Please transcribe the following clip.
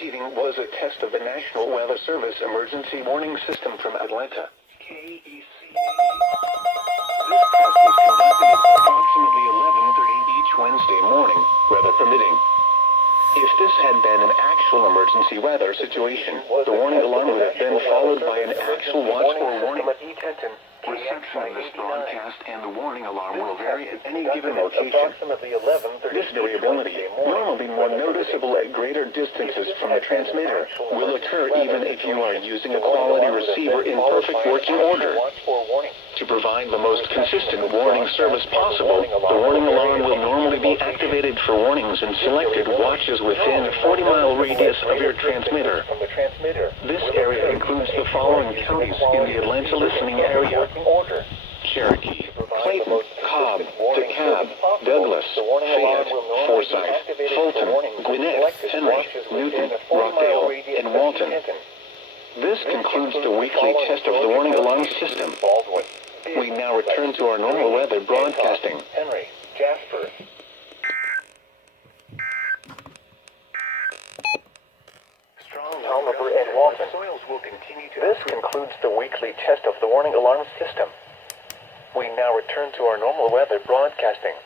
proceeding was a test of the National Weather Service Emergency Warning System from Atlanta. KEAS. This test was conducted at approximately 11:30 each Wednesday morning, weather permitting. If this had been an actual emergency weather situation, the warning alarm would have been followed by an actual watch or warning. Reception of this broadcast and the warning alarm will vary at any given location. This variability, normally more noticeable at greater distances from the transmitter, will occur even if you are using a quality receiver in perfect working order. To provide the most consistent warning service possible, the warning alarm will normally be activated for warnings in selected watches within a 40-mile radius of your transmitter. This area includes the following counties in the Atlanta listening area: Cherokee, Clayton, Cobb, DeKalb, Douglas, Fayette, Forsyth, Fulton, Gwinnett, Henry, Newton, Rockdale, and Walton. This concludes the weekly test of the warning alarm system. We now return to our normal weather broadcasting. Henry, Jasper. Oliver and Walton. This concludes the weekly test of the warning alarm system. We now return to our normal weather broadcasting.